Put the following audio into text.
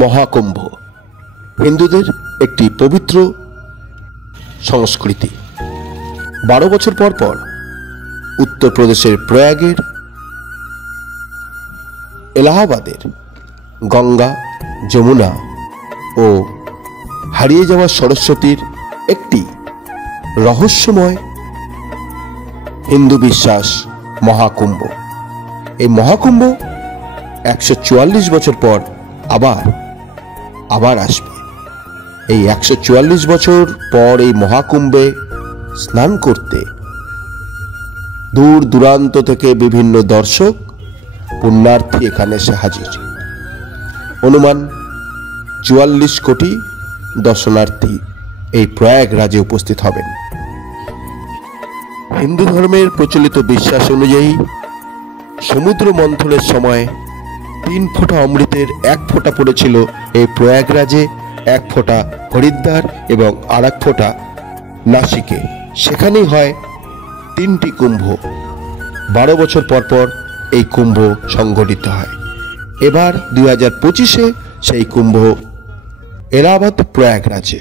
মহাকুম্ভ হিন্দুদের একটি পবিত্র সংস্কৃতি। 12 বছর পর পর উত্তরপ্রদেশের প্রয়াগের, এলাহাবাদের গঙ্গা, যমুনা ও হারিয়ে যাওয়া সরস্বতীর একটি রহস্যময় হিন্দু বিশ্বাস মহাকুম্ভ। এই মহাকুম্ভ 144 বছর পর আবার আসবে। এই 144 বছর পর এই মহাকুম্ভে স্নান করতে দূর দূরান্ত থেকে বিভিন্ন দর্শক পুণ্যার্থী এখানে এসে হাজির। অনুমান 44 কোটি দর্শনার্থী এই প্রয়াগরাজে উপস্থিত হবেন। হিন্দু ধর্মের প্রচলিত বিশ্বাস অনুযায়ী সমুদ্র মন্থনের সময় 3 ফোঁটা অমৃতের 1 ফোঁটা পড়েছিল এই প্রয়াগরাজে, 1 ফোঁটা হরিদ্বার এবং আর 1 ফোঁটা নাসিকে। সেখানেই হয় 3টি কুম্ভ। 12 বছর পর পর এই কুম্ভ সংঘটিত হয়। এবার 2025-এ সেই কুম্ভ এলাহাবাদ প্রয়াগরাজে।